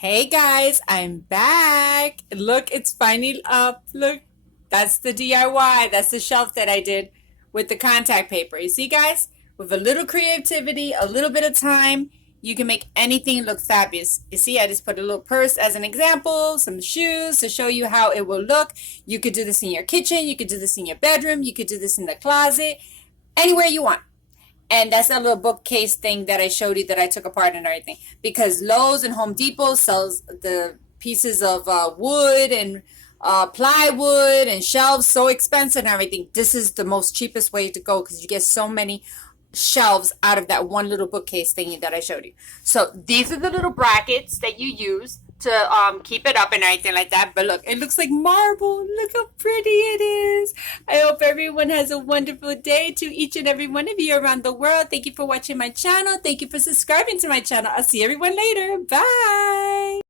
Hey guys, I'm back. Look, it's finally up. Look, that's the DIY. That's the shelf that I did with the contact paper. You see, guys, with a little creativity, a little bit of time, you can make anything look fabulous. You see, I just put a little purse as an example, some shoes to show you how it will look. You could do this in your kitchen, you could do this in your bedroom, you could do this in the closet, anywhere you want. And that's that little bookcase thing that I showed you that I took apart and everything. Because Lowe's and Home Depot sells the pieces of wood and plywood and shelves so expensive and everything. This is the most cheapest way to go because you get so many shelves out of that one little bookcase thingy that I showed you. So these are the little brackets that you use to keep it up and everything like that. But look, it looks like marble. Look how pretty it is. I hope everyone has a wonderful day to each and every one of you around the world. Thank you for watching my channel. Thank you for subscribing to my channel. I'll see everyone later. Bye.